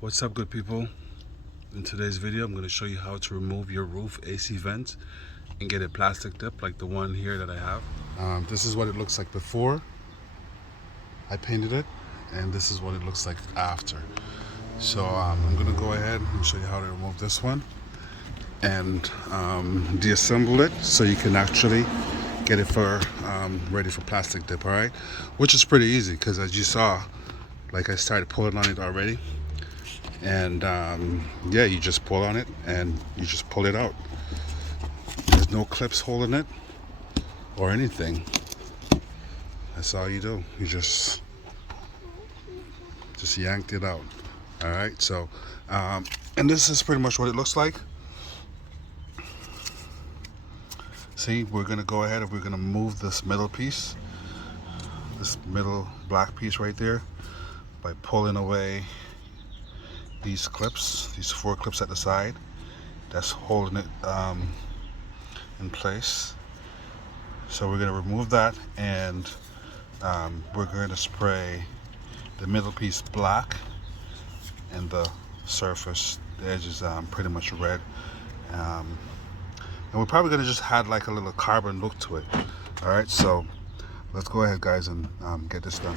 What's up, good people? In today's video I'm going to show you how to remove your roof AC vent and get it plastic dip like the one here that I have. This is what it looks like before I painted it, and this is what it looks like after. So I'm going to go ahead and show you how to remove this one and deassemble it so you can actually get it for ready for plastic dip. All right, which is pretty easy because as you saw, like I started pulling on it already. And yeah, you just pull on it and you just pull it out. There's no clips holding it or anything. That's all you do. You just yanked it out. All right, so and this is pretty much what it looks like. See, we're gonna go ahead and we're gonna move this middle piece, this middle black piece right there, by pulling away these clips, these 4 clips at the side that's holding it in place. So we're going to remove that, and we're going to spray the middle piece black and the surface, the edge is pretty much red, and we're probably going to just add like a little carbon look to it. Alright, so let's go ahead, guys, and get this done.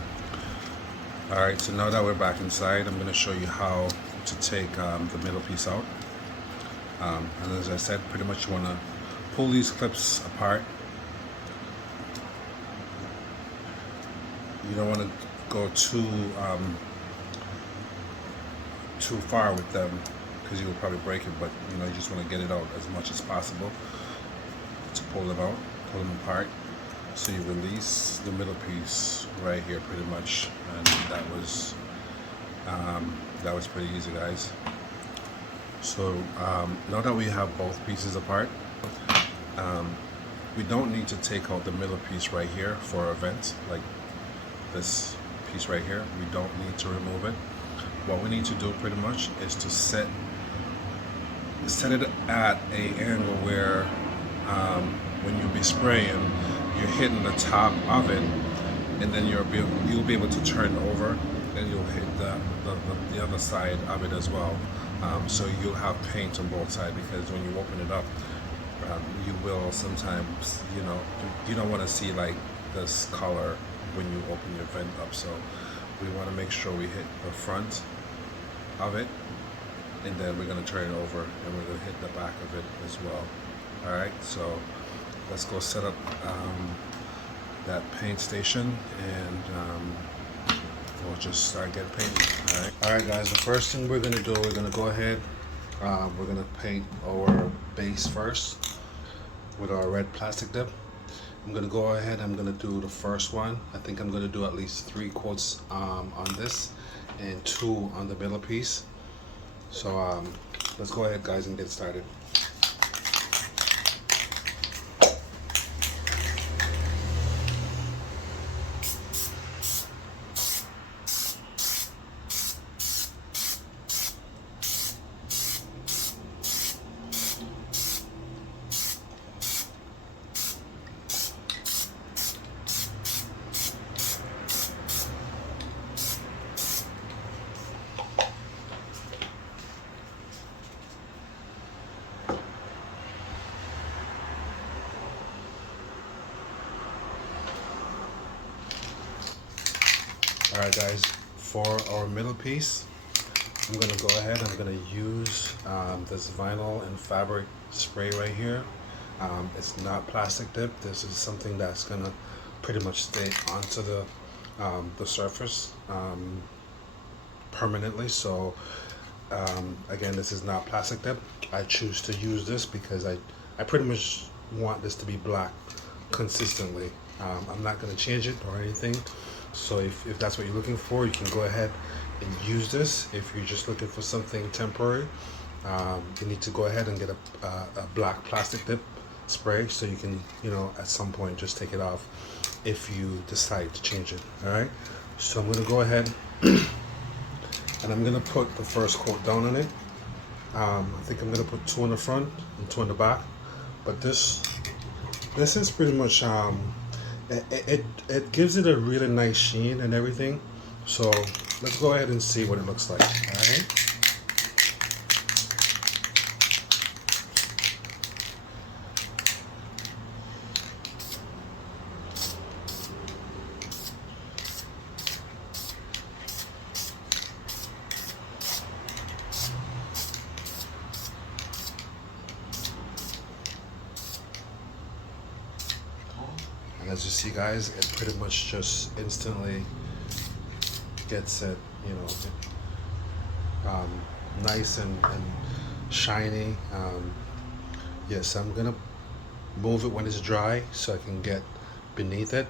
Alright, so now that we're back inside, I'm going to show you how to take the middle piece out. And as I said, pretty much you want to pull these clips apart. You don't want to go too far with them because you will probably break it, but you know, you just want to get it out as much as possible to pull them out, pull them apart. So you release the middle piece right here pretty much, and that was pretty easy, guys. So now that we have both pieces apart, we don't need to take out the middle piece right here for a vent, like this piece right here. We don't need to remove it. What we need to do pretty much is to set it at an angle where when you be spraying, you're hitting the top of it, and then you'll be able to turn over, and you'll hit the other side of it as well. So you'll have paint on both sides, because when you open it up, you will sometimes, you know, you don't want to see like this color when you open your vent up. So we want to make sure we hit the front of it, and then we're going to turn it over, and we're going to hit the back of it as well. All right, so let's go set up that paint station, and we'll just start getting painted. All right, guys, the first thing we're going to do, we're going to go ahead, we're going to paint our base first with our red plastic dip. I'm going to go ahead, I'm going to do the first one. I think I'm going to do at least 3 coats on this and 2 on the middle piece. So let's go ahead, guys, and get started. Alright, guys, for our middle piece, I'm going to go ahead, I'm going to use this vinyl and fabric spray right here. It's not plastic dip. This is something that's going to pretty much stay onto the surface permanently. So again, this is not plastic dip. I choose to use this because I pretty much want this to be black consistently. I'm not going to change it or anything. So if that's what you're looking for, you can go ahead and use this. If you're just looking for something temporary, you need to go ahead and get a black plastic dip spray, so you can, you know, at some point just take it off if you decide to change it. All right, so I'm going to go ahead and I'm going to put the first coat down on it. I think I'm going to put 2 in the front and 2 in the back, but this is pretty much it gives it a really nice sheen and everything. So let's go ahead and see what it looks like. All right. as you see, guys, it pretty much just instantly gets it, you know, nice and shiny. Yes, I'm gonna move it when it's dry so I can get beneath it.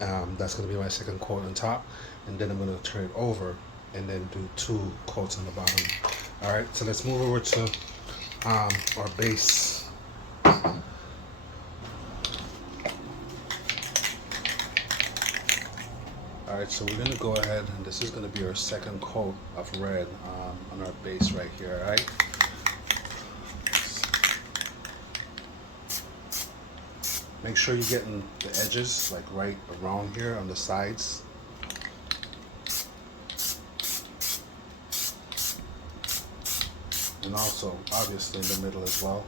That's gonna be my second coat on top, and then I'm gonna turn it over and then do 2 coats on the bottom. All right, so let's move over to our base. All right, so we're gonna go ahead, and this is gonna be our second coat of red on our base right here. All right. Make sure you're getting the edges like right around here on the sides. And also, obviously, in the middle as well.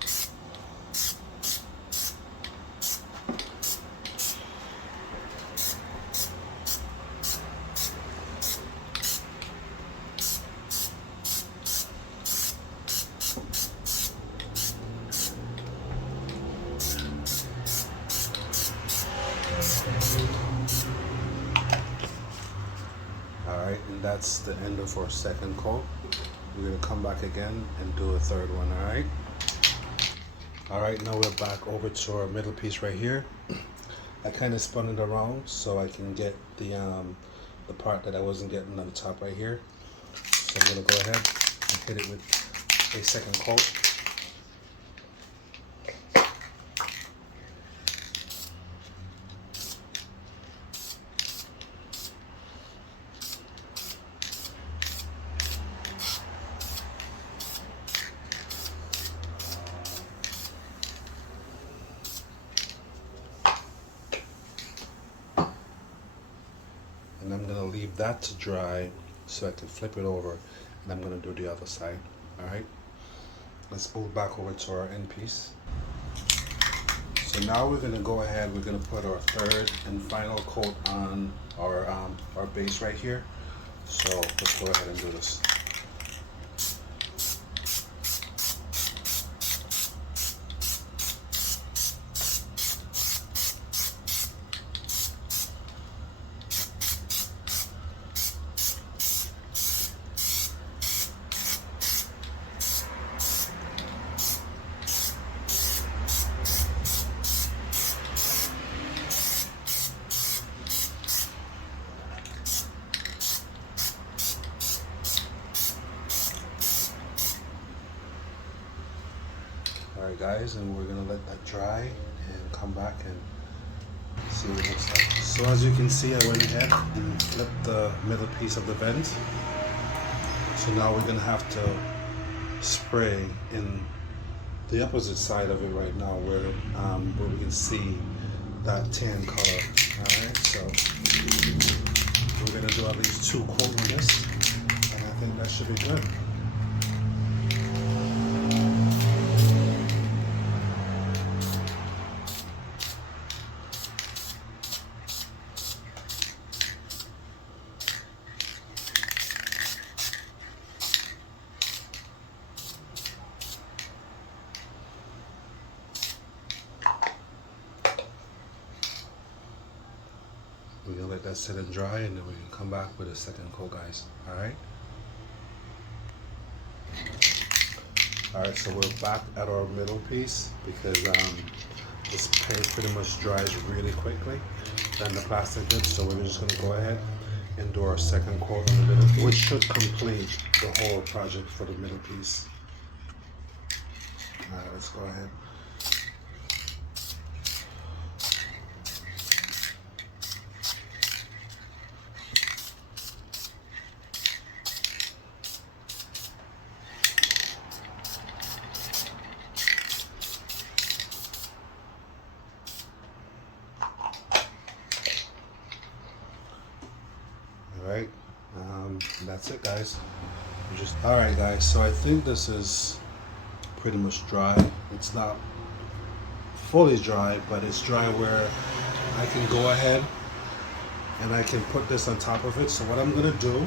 Alright, and that's the end of our second coat. We're going to come back again and do a third one, alright? Alright, now we're back over to our middle piece right here. I kind of spun it around so I can get the part that I wasn't getting on the top right here. So I'm going to go ahead and hit it with a second coat. And I'm going to leave that to dry so I can flip it over, and I'm going to do the other side. Alright, let's move back over to our end piece. So now we're going to go ahead, we're going to put our third and final coat on our base right here. So let's go ahead and do this. Alright guys, and we're gonna let that dry and come back and see what it looks like. So as you can see, I went ahead and flipped the middle piece of the vent. So now we're gonna have to spray in the opposite side of it right now where we can see that tan color. Alright, so we're gonna do at least 2 coats on this, and I think that should be good. We're gonna let that sit and dry, and then we can come back with a second coat, guys. Alright? Alright, so we're back at our middle piece because this paint pretty much dries really quickly than the plastic did. So we're just gonna go ahead and do our second coat on the middle piece, which should complete the whole project for the middle piece. Alright, let's go ahead. Alright, that's it guys. Alright guys, so I think this is pretty much dry. It's not fully dry, but it's dry where I can go ahead and I can put this on top of it. So what I'm gonna do,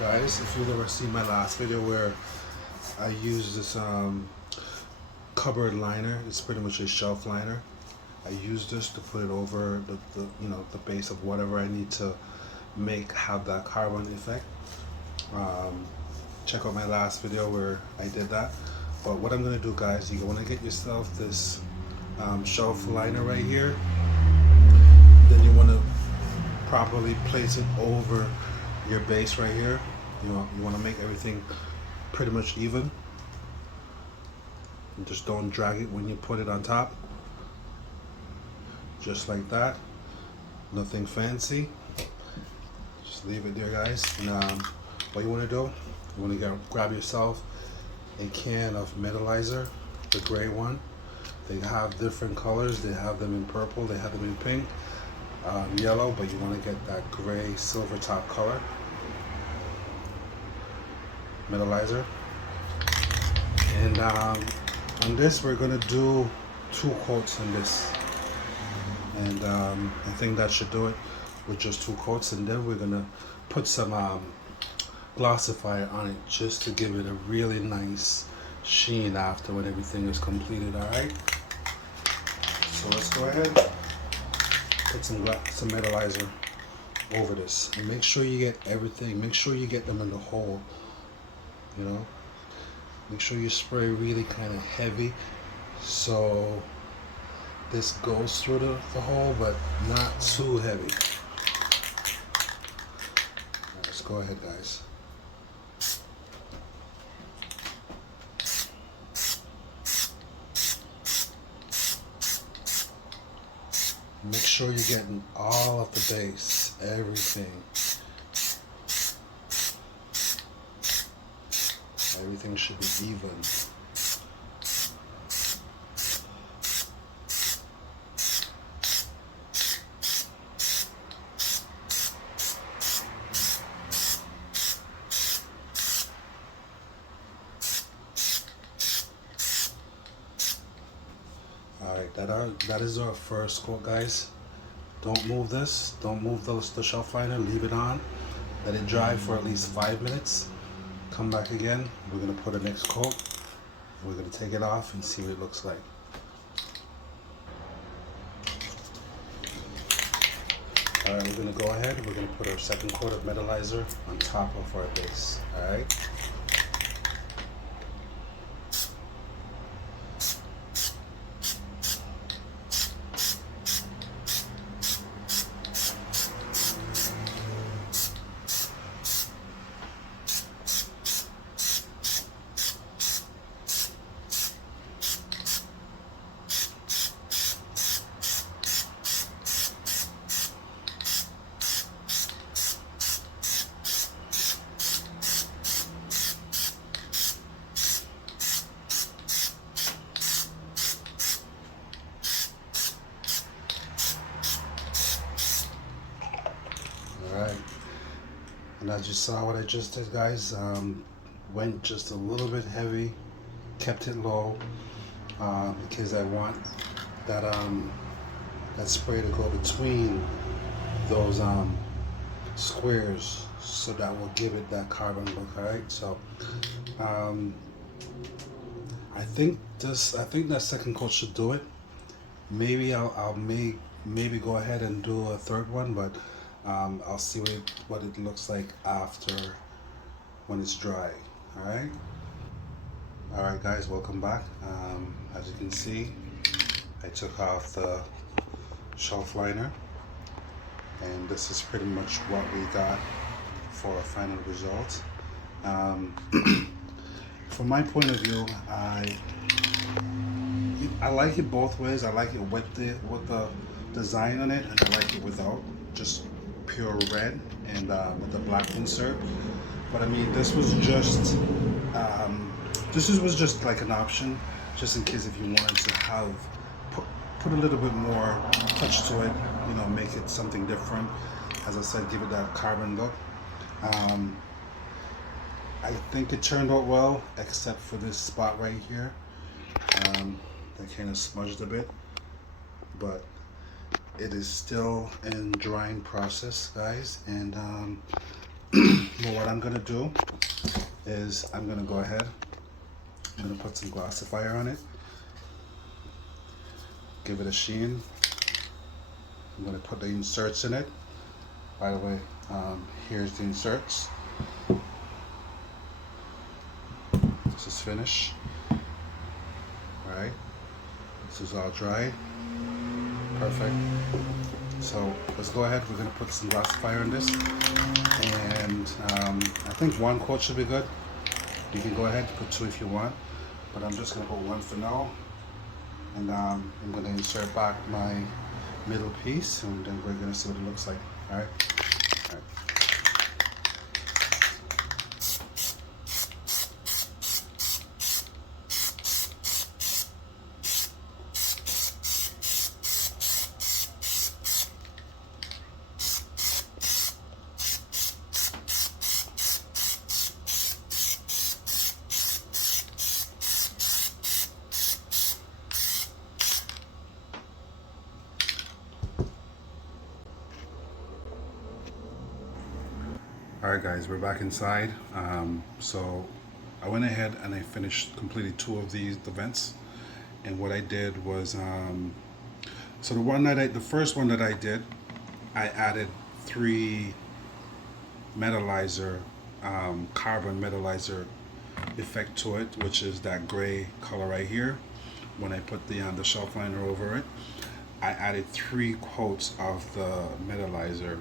guys, if you've ever seen my last video where I use this cupboard liner, it's pretty much a shelf liner. I use this to put it over the the base of whatever I need to make have that carbon effect. Check out my last video where I did that. But what I'm gonna do, guys, you want to get yourself this shelf liner right here. Then you want to properly place it over your base right here. You want to make everything pretty much even. And just don't drag it when you put it on top. Just like that. Nothing fancy. Just leave it there, guys. And what you want to do, you want to grab yourself a can of metalizer, the gray one. They have different colors. They have them in purple, they have them in pink, yellow, but you want to get that gray silver top color. Metalizer. And on this we're going to do 2 coats on this. And I think that should do it with just 2 coats. And then we're going to put some glossifier on it just to give it a really nice sheen after when everything is completed. Alright, so let's go ahead, put some metalizer over this, and make sure you get everything, make sure you get them in the hole, make sure you spray really kind of heavy so this goes through the hole, but not too heavy. Right, let's go ahead, guys. Make sure you're getting all of the base, everything. Everything should be even. Alright, that is our first coat, guys. Don't move this. Don't move the shelf liner. Leave it on. Let it dry for at least 5 minutes. Come back again. We're going to put a next coat. We're going to take it off and see what it looks like. Alright, we're going to go ahead. We're going to put our second coat of metalizer on top of our base. Alright. Alright, and as you saw what I just did, guys, went just a little bit heavy, kept it low, because I want that that spray to go between those squares, so that will give it that carbon look. Alright, so I think that second coat should do it. Maybe I'll maybe go ahead and do a third one, but I'll see what it looks like after when it's dry. Alright guys, welcome back. As you can see, I took off the shelf liner, and this is pretty much what we got for a final result. From my point of view, I like it both ways. I like it with the design on it, and I like it without, just pure red and with the black insert. But I mean, this was just like an option, just in case if you wanted to have put a little bit more touch to it, make it something different. As I said, give it that carbon look. I think it turned out well, except for this spot right here. That kind of smudged a bit, but it is still in drying process, guys. And well, what I'm gonna do is I'm gonna go ahead, I'm gonna put some glossifier on it, give it a sheen, I'm going to put the inserts in it. By the way, here's the inserts. This is finished. Alright, this is all dry. Perfect. So let's go ahead. We're going to put some glassifier in this. And I think one coat should be good. You can go ahead and put two if you want. But I'm just going to put one for now. And I'm going to insert back my middle piece. And then we're going to see what it looks like. Alright. Alright. Alright guys, we're back inside. So I went ahead and I finished completely two of these vents. And what I did was, so the first one that I did, I added 3 metallizer, carbon metallizer effect to it, which is that gray color right here. When I put the shelf liner over it, I added 3 coats of the metallizer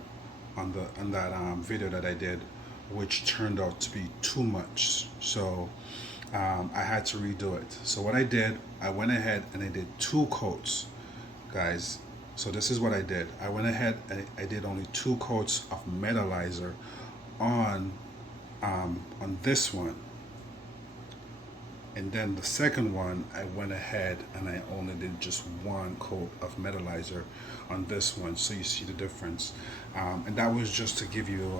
on that video that I did, which turned out to be too much. So I had to redo it. So what I did, I went ahead and I did 2 coats, guys. So this is what I did. I went ahead and I did only 2 coats of metallizer on this one. And then the second one, I went ahead and I only did just 1 coat of metallizer on this one, so you see the difference. And that was just to give you,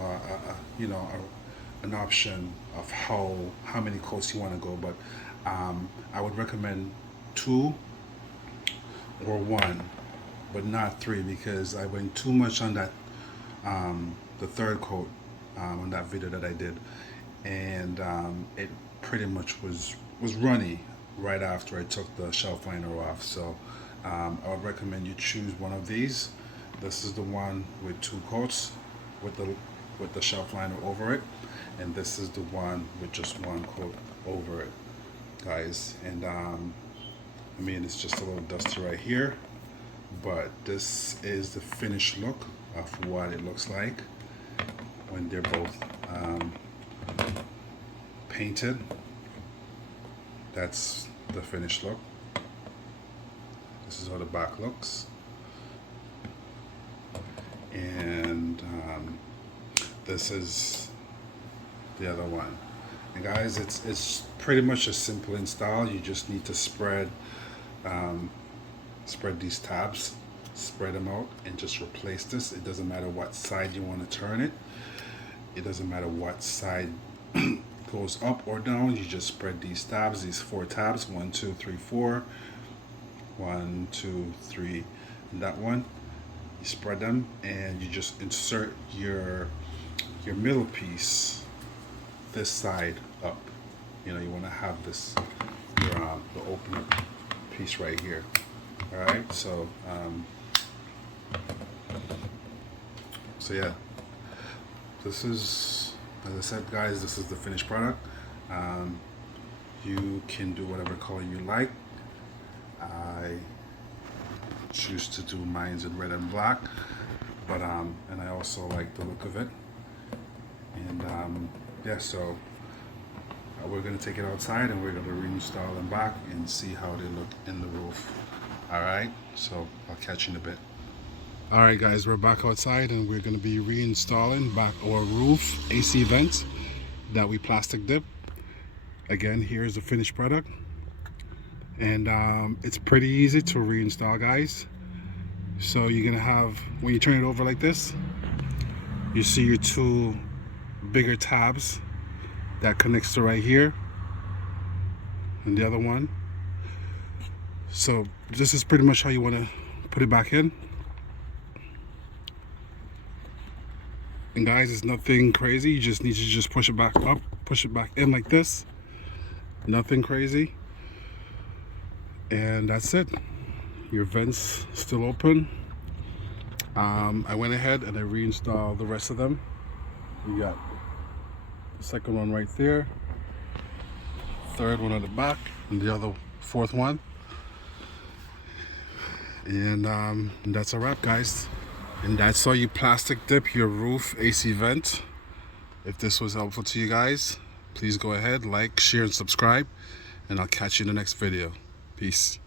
an option of how many coats you want to go. But I would recommend 2 or 1, but not 3, because I went too much on that the third coat on that video that I did, and it pretty much was runny right after I took the shelf liner off. So I would recommend you choose one of these. This is the one with 2 coats with the shelf liner over it, and this is the one with just 1 coat over it, guys. And I mean, it's just a little dusty right here, but this is the finished look of what it looks like when they're both painted. That's the finished look. This is how the back looks. And this is the other one. And guys, it's pretty much a simple install. You just need to spread these tabs, spread them out, and just replace this. It doesn't matter what side you want to turn it. It doesn't matter what side goes up or down. You just spread these tabs, these 4 tabs, 1, 2, 3, 4, 1, 2, 3, and that one. You spread them, and you just insert your middle piece this side up. You know, you want to have this the open piece right here. All right, so yeah, this is, as I said, guys, this is the finished product. You can do whatever color you like. I choose to do mines in red and black, but and I also like the look of it. And yeah, so we're gonna take it outside and we're gonna reinstall them back and see how they look in the roof. All right, so I'll catch you in a bit. All right, guys, we're back outside and we're gonna be reinstalling back our roof AC vent that we plastic dip. Again, here's the finished product. And it's pretty easy to reinstall, guys. So you're gonna have, when you turn it over like this, you see your 2 bigger tabs that connects to right here, and the other one. So this is pretty much how you want to put it back in. And guys, it's nothing crazy. You just need to just push it back up, push it back in like this. Nothing crazy. And that's it. Your vent's still open. I went ahead and I reinstalled the rest of them. You got the second one right there, third one at the back, and the other fourth one. And that's a wrap, guys. And that's how you plastic dip your roof AC vent. If this was helpful to you guys, please go ahead, like, share, and subscribe. And I'll catch you in the next video. Peace.